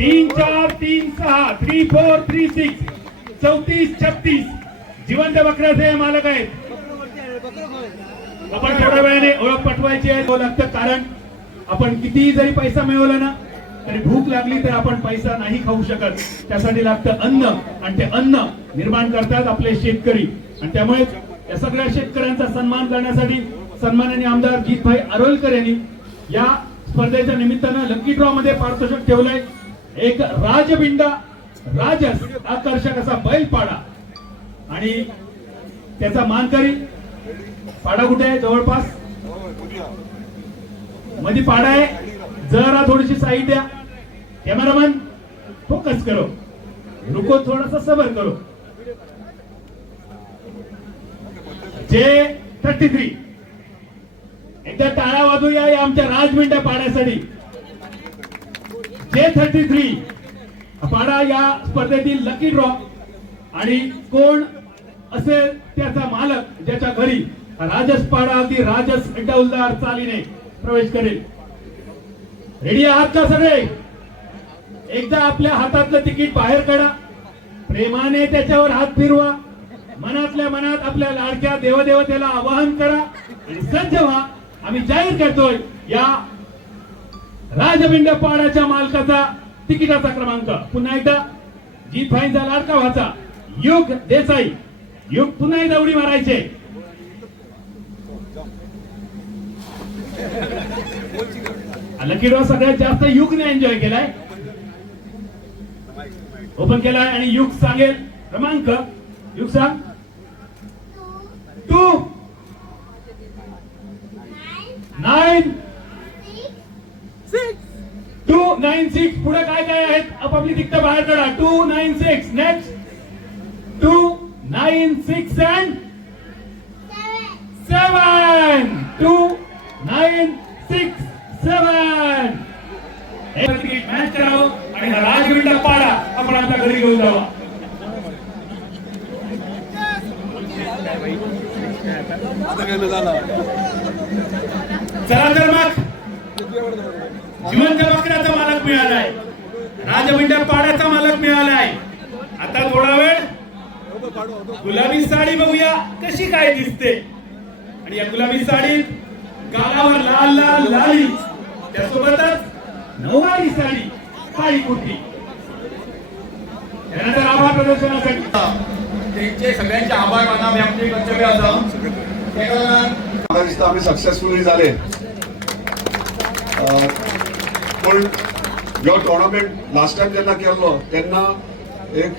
तीन चार तीन सहा 3 4 3 6 34 36 जिवंत बकऱ्याचे मालक आहेत. आपण थोड्या वेळाने ओळख पटवायची आहे लागतं, कारण आपण कितीही जरी पैसा मिळवला ना तरी भूक लागली तर आपण पैसा नाही खाऊ शकत. त्यासाठी लागतं अन्न, आणि ते अन्न निर्माण करतात आपले शेतकरी. आणि त्यामुळे या सगळ्या शेतकऱ्यांचा सन्मान करण्यासाठी सन्माननीय आमदार जितभाई आरोलकर यांनी या स्पर्धेच्या निमित्तानं लकी ड्रॉ मध्ये पारितोषिक ठेवलंय. एक राजबिंडा राजस आकर्षक असा बैल पाडा, आणि त्याचा मानकरी पाडा कुठे आहे? जवळपास मध्ये पाडा आहे. जरा थोडीशी साईड द्या. कॅमेरामन फोकस करो, रुको थोडासा सबर करो. J33 एकदा टाळ्या वाजूया या आमच्या राजबिंडा पाड्यासाठी. J33 पाडा या स्पर्धेतील लकी ड्रॉ, आणि कोण असेल त्याचा मालक ज्याच्या घरी राजस पाडा अगदी राजस डौलदार चालीने प्रवेश करेल. रेडी आहात का सगळे? एकदा आपल्या हातातलं तिकीट बाहेर काढा, प्रेमाने त्याच्यावर हात फिरवा, मनातल्या मनात आपल्या लाडक्या देवदेवतेला आवाहन करा, आणि सज्ज व्हा. आम्ही जाहीर करतोय या राजबिंड पाड्याच्या मालकाचा तिकिटाचा क्रमांक. पुन्हा एकदा जितभाईंचा लाडका व्हाचा युग देसाई. युग पुन्हा एकदा उडी मारायचे. लकी ड्रॉ सगळ्यात जास्त युगने एन्जॉय केलाय, ओपन केलाय, आणि युग सांगेल क्रमांक. युग सांग. 2 9 6 296. पुढे काय काय आहेत आपापली तिकट बाहेर काढा. 296 नेक्स्ट. 296 and 7 296 7. तिकीट मॅच करावं आणि हा राजबिंडा पाडा आपण आपल्या घरी घेऊन जावा. चला तर मग जिवंत बकऱ्याचा मालक मिळालाय, राजबिंडा पाड्याचा मालक मिळालाय. आता थोडा वेळ गुलाबी साडी बघूया कशी काय दिसते. आणि या गुलाबी साडीत गालावर लाल लाल लाली, त्यासोबतच नऊवारी साडी काळी कुर्ती. त्यानंतर आभार प्रदर्शनासाठी त्यांचे सगळ्यांचे आभार मानावे आमचे कर्तव्य असं. मला दिसतं आम्ही सक्सेसफुली झाले. पण जो टोर्नामेंट लास्ट टाइम जेन्ना केल्लो तेन्ना एक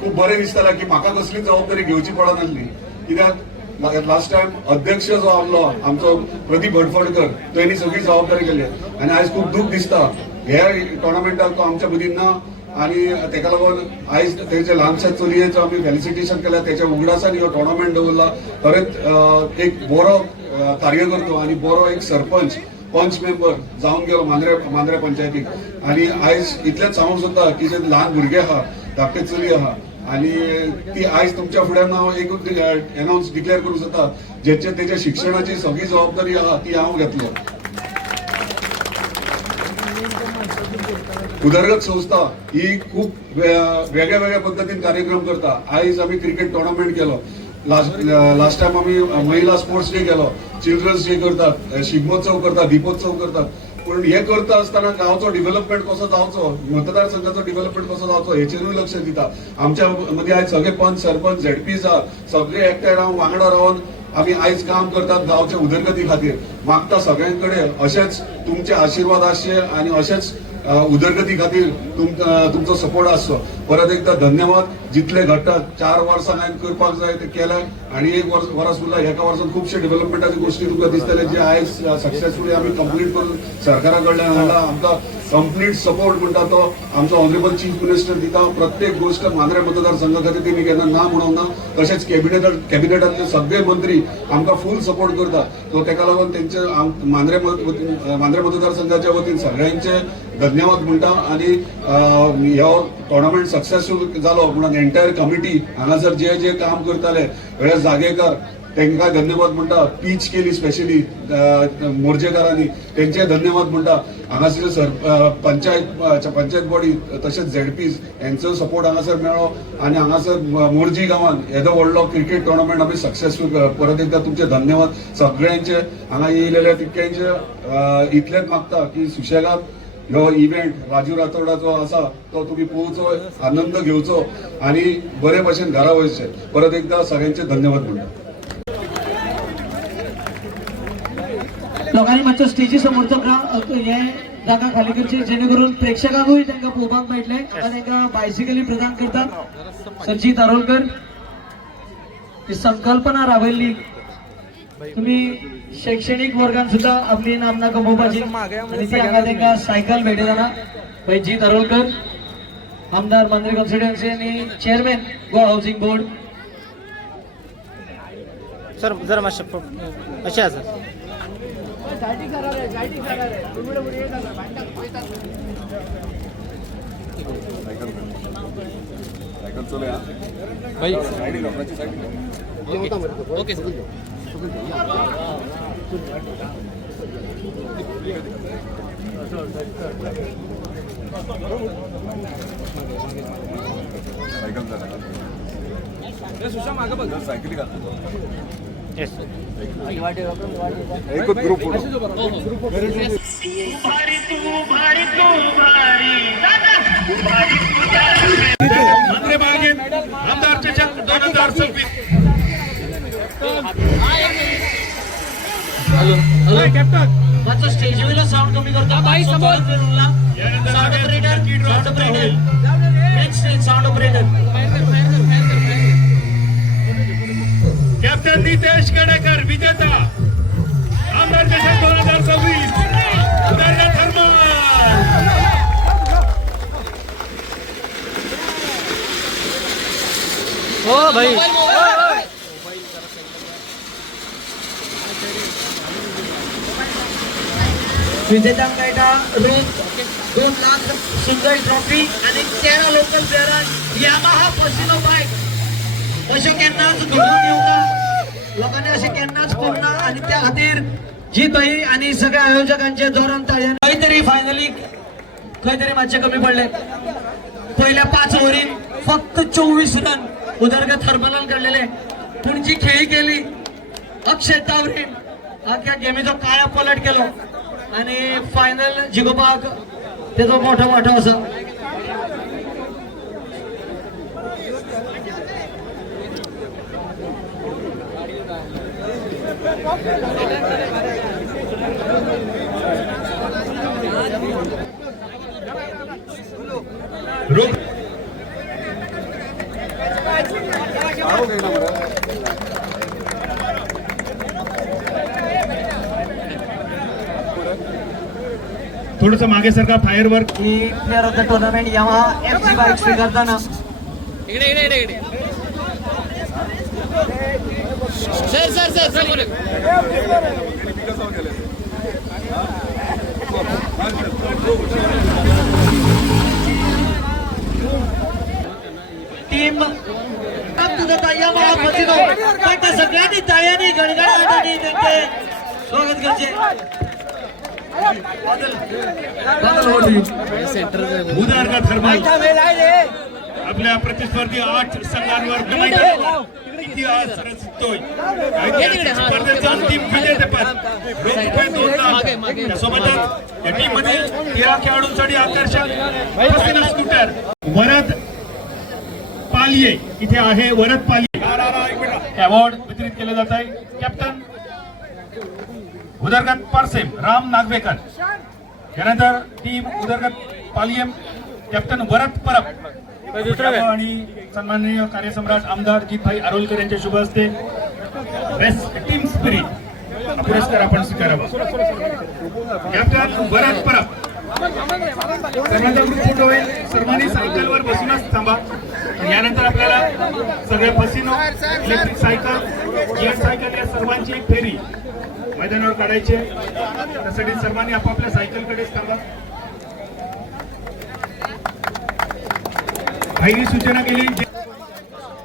खूप बरें दिसतालें की म्हाका कसली जबाबदारी घेवची पडनासली. कित्याक लास्ट टाइम अध्यक्ष जो आसलो आमचो प्रदीप हडफडकर तेणी सगळी जबाबदारी केली, आनी आयज खूप दूख दिसता ह्या टोर्नामेंटाक तो आमच्या मदीं ना. आणि तेका लागून आयज तेच्या ल्हानशा चलयेचो आमी फेलिसिटेशन केल्या, त्याच्या उगडासान हो टोर्नामेंट दवरला. खरेंच एक बरो कार्यकर्तो आणि बरो एक सरपंच पंच मेंबर जावन गेलो मांद्रे पंचायतीक. आणि आयज इतलेंच सांगूंक सोदता की जे ल्हान भुरगे आहा, धाकटे चली आहा, आणि ती आयज तुमच्या फुड्यान हांव एकूच अनाउन्स डिक्लेअर करूंक सोदता, तेच्या शिक्षणाची सगळी जबाबदारी आहा ती हांव घेतलो. उदरगत संस्था ही खूप वेगळ्या वेगळ्या पद्धतीन कार्यक्रम करता. आयज आम्ही क्रिकेट टोर्नामेंट केलो, लास्ट टाइम आम्ही महिला स्पोर्ट्स डे केलो, चिल्ड्रन्स डे करतात, शिगमोत्सव करतात, दीपोत्सव करतात. पण हे करता असताना गावचो डेव्हलपमेंट कसो जावचो, मतदारसंघाचो डेव्हलपमेंट कसो जावचो हेचेरूय लक्ष दिता. आमच्या मध्ये आयज सगळे पंच सरपंच झेडपीज आहात, सगळे एकठांय रावन वांगडा रावन आम्ही आयज काम करतात गावच्या उदरगती खातीर. मागता सगळ्यांकडे अशेच तुमचे आशीर्वाद आसचे आणि अशेच उदरगती खातीर तुमचो सपोर्ट आसचो. परत एकदा धन्यवाद. जितले घडटात 4 वर्सां हांवें करपाक जाय ते केलें, आणि 1 वर्स उरला. एका वर्सान खुबशे डेव्हलपमेंटाच्यो गोष्टी तुमकां दिसतले जे आयज सक्सेसफुली आमी कंप्लीट करून सरकारा कडल्यान हाडला. आमकां कंप्लीट सपोर्ट म्हणटा तो आमचो ऑनरेबल चीफ मिनिस्टर दिता. प्रत्येक गोष्ट मांद्रे मतदारसंघा खातीर तेमी केन्ना ना म्हणूंक ना. तशेंच कॅबिनेटांतले सगळे मंत्री आमकां फूल सपोर्ट करता. सो तेका लागून तेंचे मांद्रे मतदारसंघाच्या वतीन सगळ्यांचे धन्यवाद म्हणटा. आनी ह्यो टोर्नामेंट सक्सेसफूल जालो म्हणून एंटायर कमिटी हांगासर जे जे काम करताले वेळेस जागेकर तांकां धन्यवाद म्हणटा. पीच केली स्पेशली मोर्जेकारांनी तेंचे धन्यवाद म्हणटा. हांगासर पंचायत बॉडी तशेंच झेडपीज यांचो सपोर्ट हांगासर मेळ्ळो. आनी हांगासर मोर्जी गांवांत येदो व्हडलो क्रिकेट टोर्नामेंट आमी सक्सेसफूल परत एकदा तुमचे धन्यवाद सगळ्यांचे. हांगा येयलेल्या तितक्यांचे इतलेंच मागता की सुशेगाद ह्यो इव्हेंट राजू रातोडाचो आसा तो तुमी पळोवचो, आनंद घेवचो आनी बरे भशेन घरा वयचे. परत एकदा सगळ्यांचे धन्यवाद म्हणटा. लोकांनी मातसो स्टेजी समोरचो हे जागा खाली करची जेणेकरून प्रेक्षकांकूय तांकां पळोवपाक मेळटलें. आता तांकां बायसिकली प्रदान करतात संजीत आरोलकर. ही संकल्पना राबयल्ली तुम्ही शैक्षणिक वर्गान सुद्धा आपली नामना कमोवपाची आणि ती हांगा तांकां सायकल भेटयतना जीत आरोलकर आमदार मांद्रे कॉन्स्टिट्युएन्सी आणि chairman Goa housing board. Sir जरा मातशें अशें आसा ओके सर. एकच ग्रुप मांद्रे बाळगेन आमदार चषक 2026. कॅप्टन मातसो स्टेज वयलो साऊंड कमी करता. Sound operator next sound operator captain Nitesh Kedekar विजेता आमदार चषक 2026 उदरगत थर्मल. ओ भाई विजेत्यांक मेळटा रोज 2 लाख सुंदर ट्रॉफी आणि 13 लोकल प्लेयरांक यामाहा पसिनो बायक. अशें केन्नाच घडून येवना, लोकांनी अशें केन्नाच करूं ना आणि त्या खातीर जी भाई आणि सगळ्या आयोजकांचे जोरान ताळ्यान खंय तरी फायनली खंय तरी मातशे कमी पडले. पहिल्या 5 ओव्हरीन फक्त 24 रन उदरगत थर्मलान काडलेले. पूण जी खेळी केली अक्षय तावरेन आख्या गेमीचो काया पलट केलो आणि फायनल जिखोवपाक तेजो मोठो वांटो आसा. थोडस मागे सरका फायर वर्क. ही player of the tournament Yamaha FZ bike स्वीकारताना इकडे इकडे इकडे इकडे sir sir sir sir team Yamaha Fascino पण सगळ्यांनी ताळ्यांनी गणगणाटांनी त्यांचे स्वागत करचे. उदरगत थर्मल आपल्या प्रतिस्पर्धी 8 संघांवर इतिहास रचतोय. स्पर्धेचा अंतिम विजेतेपद रोख ₹2 लाख. त्यासोबतच या टीम मध्ये 13 खेळाडूंसाठी आकर्षक पसिनो स्कूटर. वरद पालिये इथे आहे. वरद पालिये अवॉर्ड वितरित केले जात आहे. कॅप्टन उदरगत पारसेम राम नागवेकर. त्यानंतर टीम उदरगत पालियम कॅप्टन वरद परब आणि सन्माननीय कार्यसम्राट आमदार जितभाई आरोलकर यांच्या शुभ हस्ते बेस्ट टीम स्पिरिट पुरस्कार आपण स्वीकारावा. कॅप्टन वरद परब सर्वांचा ग्रुप फोटो होईल. सर्वांनी सायकलवर बसूनच थांबा. यानंतर आपल्याला सगळे फसिनो, इलेक्ट्रिक सायकल, गिअर सायकल या सर्वांची एक फेरी मैदानावर काढायची आहे. त्यासाठी सर्वांनी आपापल्या सायकलकडेच थांबा. भाईनी सूचना केली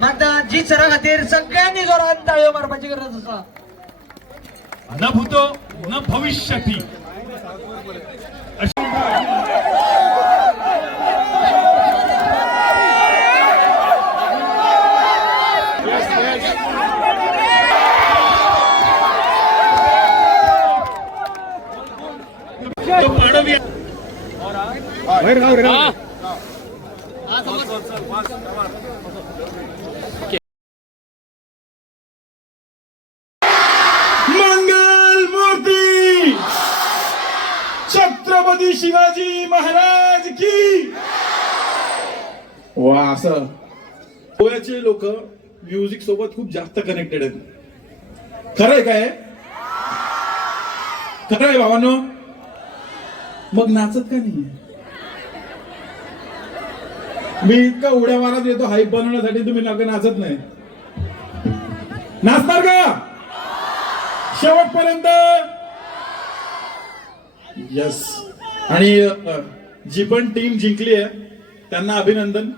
मतदान जी सरा खातीर सगळ्यांनी जोरात ताळयो मारपाची गरज आसा. न भूतो न भविष्यती मंगल मूर्ती छत्रपती शिवाजी महाराज की. वा, असं गोव्याचे लोक म्युझिक सोबत खूप जास्त कनेक्टेड आहेत. खरंय काय? खरंय भावांनो? मग नाचत का नाही? मी इतका उड्या मारत येतो हाईप बनवण्यासाठी, तुम्ही नका नाचत नाही. नाचणार का शेवटपर्यंत? यस. आणि जी पण टीम जिंकली आहे त्यांना अभिनंदन.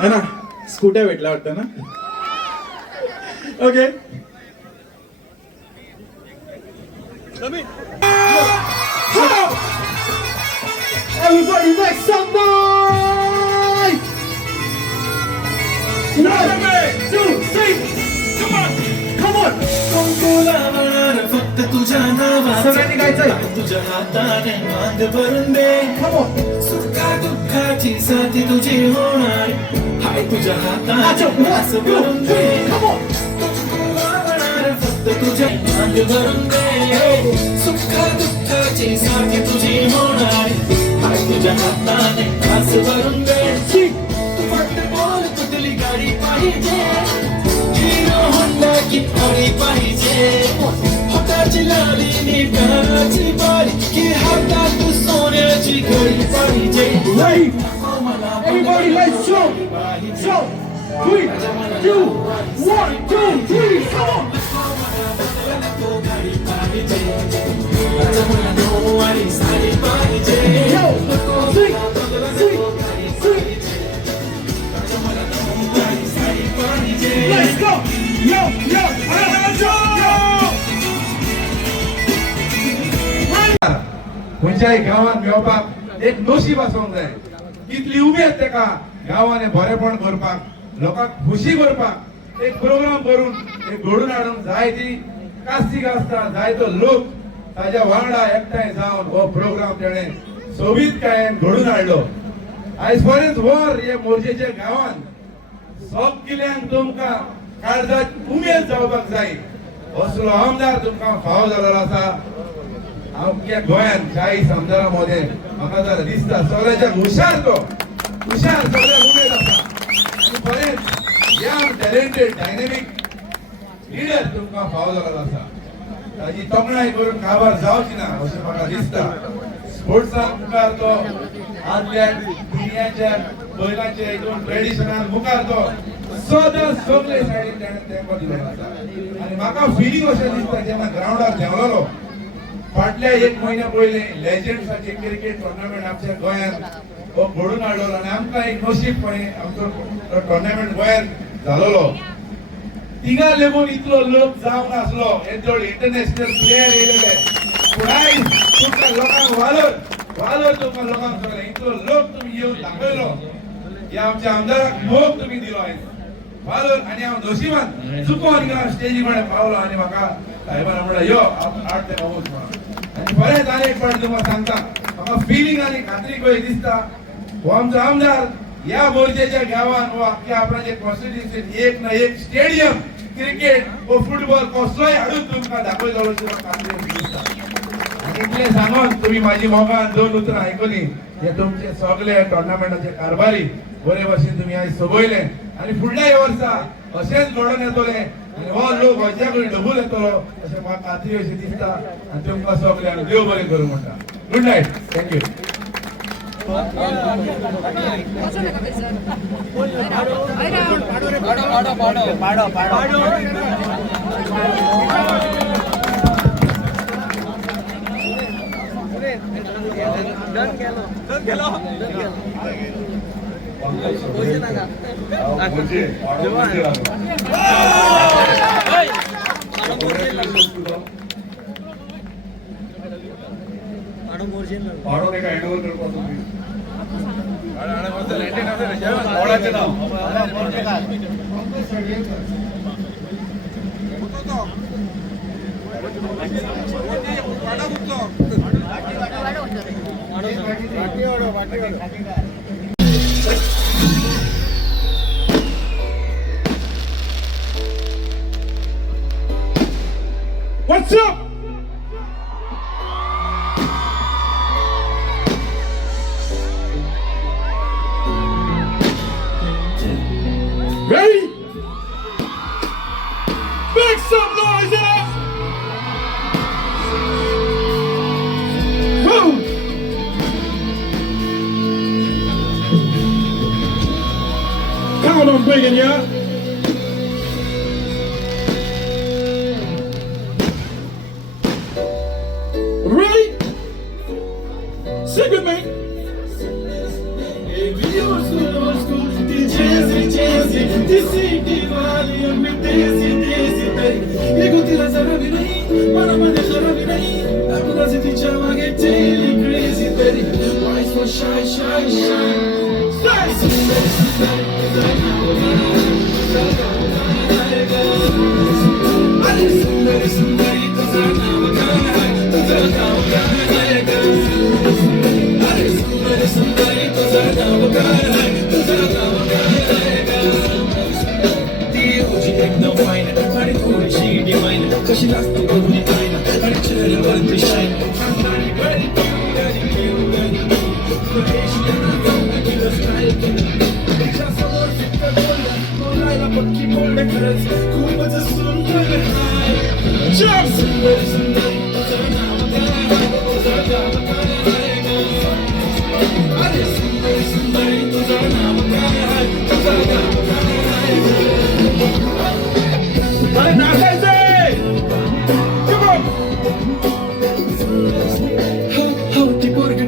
है ना, स्कूट्या भेटल्या वाटतं ना. Okay, everybody make some noise. 1, 2, 3, come on, come on. फक्त तुझ्या नावाचा सगळ्यांनी गायचंय. तुझ्या हाताने मांद भरून दे. Come on. सुखा दुःखाची साथी तुझी होणार. हाय तुझ्या हाताने मांद भरून दे. Come on. फक्त तुझ्या मांद भरून दे. सुखा दुःखाची साथी तुझी होणार. हाय तुझ्या हाताने मांद भरून दे. तू फक्त बोल कुठली गाडी पाहिजे. हिरो होंडा की गाडी पाहिजे. हाताची लाली नी कानाची बारी की हातात सोन्याची घडी पाहिजे. Everybody, let's show. Show. 3, 2, 1, 2, 3, come on. गाडी पाहिजे. माझ्या मला नऊवारी साडी पाहिजे. Yo, sing, sing, sing. Let's go. Yo, yo, yo. खंयच्याय गांवांत मेळपाक एक नशीब आसूंक जाय. कितली उमेद तेका गांवांनी बरेपण करपाक, लोकांक खुशी करपाक एक प्रोग्राम करून एक घडोवन हाडून जाय ती कास्तीक आसता, जाय तो लोक ताज्या वांगडा एकठांय जावन हो प्रोग्राम तेणें सोबीतकायेन घडोवन हाडलो. आयज पर्यंत वर हे मोरजेच्या गांवांत सगल्यांक तुमकां काळजात उमेद जावपाक जाय असलो आमदार तुमकां फावो जाल्लो आसा आमच्या गोंयांत 40 आमदारा मध्ये. म्हाका जर दिसता सगळ्याच्या हुशार तो हुशार सगळ्याक उमेद आसा. बरेंच यंग टॅलेंटेड डायनेमिक लिडर तुमकां फावो जाल्लो आसा. ताजी तोखणाय करून काबार जावची ना अशें म्हाका दिसता. स्पोर्ट्सांत मुखार तो आदल्या दुनियाच्या बैलांच्या हितून ट्रेडिशनान मुखार तो सदां सगळे सायडीन तेणें तेंको दिल्लो आसा. आनी म्हाका फिलींग अशें दिसता जेन्ना ग्रावंडार देंवलोलो फाटल्या 1 म्हयन्या पयलीं लेजंड्साचे क्रिकेट टुर्नामेंट आमच्या गोंयांत हो घडोवन हाडलो आनी आमकां एक नशीबपणी आमचो टुर्नामेंट गोंयांत जालोलो. तिगा लागून इतलो लोक जावंक नासलो. येदो इंटरनॅशनल प्लेयर येयलेले पूण आयज तुमकां लोकांक वालोर तुमकां लोकांक सगळे इतलो लोक तुमी येवन दाखयलो. ह्या आमच्या आमदाराक मोग तुमी दिलो आयज वालोर. आनी हांव नशिबान चुकोन हिंगा स्टेजी कडेन पावलो आनी म्हाका साहेबान म्हणलें यो आठ ते पावूच म्हणून. आनी बरेंच आनी एक फावट तुमकां सांगता म्हाका फिलींग आनी खात्री कशी दिसता हो आमचो आमदार ह्या मोरजेच्या गांवांत हो आख्ख्या आपणाच्या कॉन्स्टिट्युएन्सींत एक ना एक स्टेडियम क्रिकेट व फुटबॉल कसलोय हाडून तुमकां दाखयतलो अशी म्हाका खात्री दिसता. आनी इतलें सांगून तुमी म्हाजी मोगान 2 उतरां आयकली. हे तुमचे सगळे टुर्नामेंटाचे कारभारी बरे भशेन तुमी आयज सोबयले आनी फुडल्या वर्सा अशेंच घडोवन येतले. आनी हो लोक गोंयच्या कडेन डबल येतलो अशें म्हाका खात्री अशी दिसता आनी तुमकां सगळ्यांक देव बरें करूं म्हणटा. Good night. थँक्यू. पाडो एका हँड ओव्हर करपाक कोणाचें नाव What's up? Ready? Make some noise in it! Woo! Count on bringing ya. Ready? Sing with me. कशी लागते बघून काय ना आणि चेहऱ्यावरती शाईन पक्की बोलणे खरंच खूपच सुंदर आहे. सुंदर सुंदर तुझं नाव काय तुझं नाव काय अरे सुंदर सुंदर तुझं नाव काय तुझं नाव काय अरे नाचायचंय.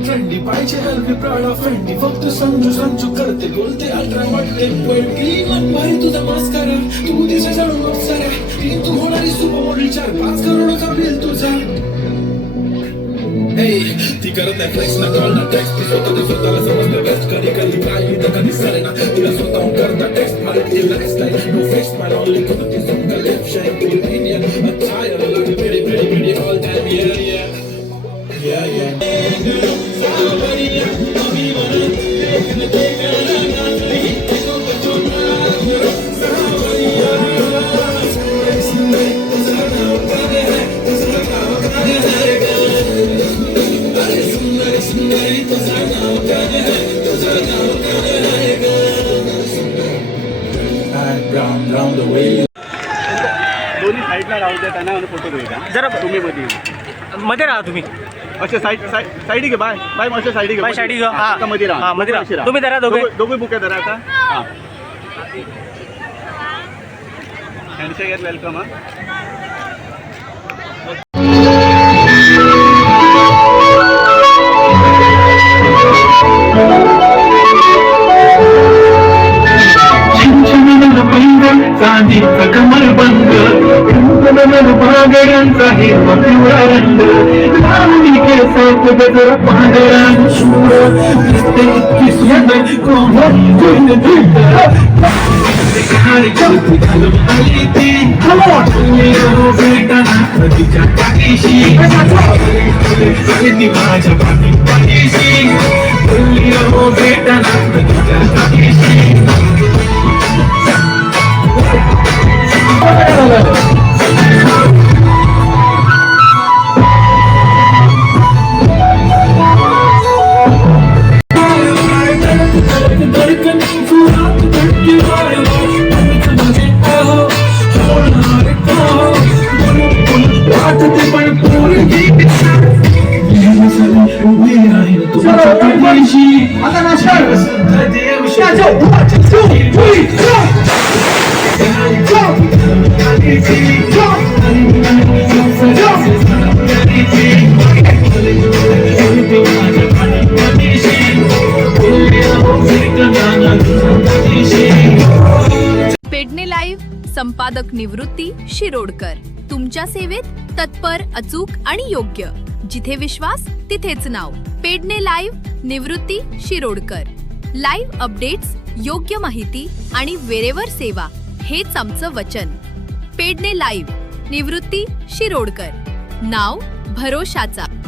ट्रेंडी पाहिजे हलवी प्राडा फ्रेंडी फक्त समजू करते बोलते अल्ट्रा वाटते पडली मन भारी तुझा मास्कारा तू दिशा जाणून अप्सरा तू होणारी सुपर मॉडेल 4-5 करोडाचा बिल तुझा. ती करत नाही फ्लेक्स ना कॉल ना टेक्स्ट ती स्वतःला समजते बेस्ट कधी कधी काय तर कधी सरे ना तिला स्वतःहून करता टेक्स्ट मला ती life style no face smile only कधी ती समजा लेफ्ट शाईन ती Indian attire like pretty all time yeah round the way. दोन्ही साईडला राहू द्या त्यांना फोटो घेऊया जरा तुम्ही मध्ये राहा तुम्ही अच्छा साईड घे बाय मग अशा साईड घे साईड घे हा मध्ये राहा मध्ये राहा तुम्ही धरा दोघे बुके धरा आता हां हँडशेक वेलकम हां चांदीचा कमल बंद भागड्यांचा हिरवा पिवळा रंग लावणी केसात गजर पांढरा शूर दिसते इतकी सुंदर कोमल चलती घालून आली ती भेटाना नदीच्या काठीशी माझ्या पाठीशी भेटाना नदीच्या काठीशी पेडणे लाईव्ह संपादक निवृत्ती शिरोडकर तुमच्या सेवेत तत्पर, अचूक आणि योग्य. जिथे विश्वास तिथेच नाव. पेडणे लाईव्ह निवृत्ती शिरोडकर. लाईव्ह अपडेट्स, योग्य माहिती आणि वेळेवर सेवा हेच आमचं वचन. पेडणे लाईव्ह निवृत्ती शिरोडकर. नाव भरोशाचा.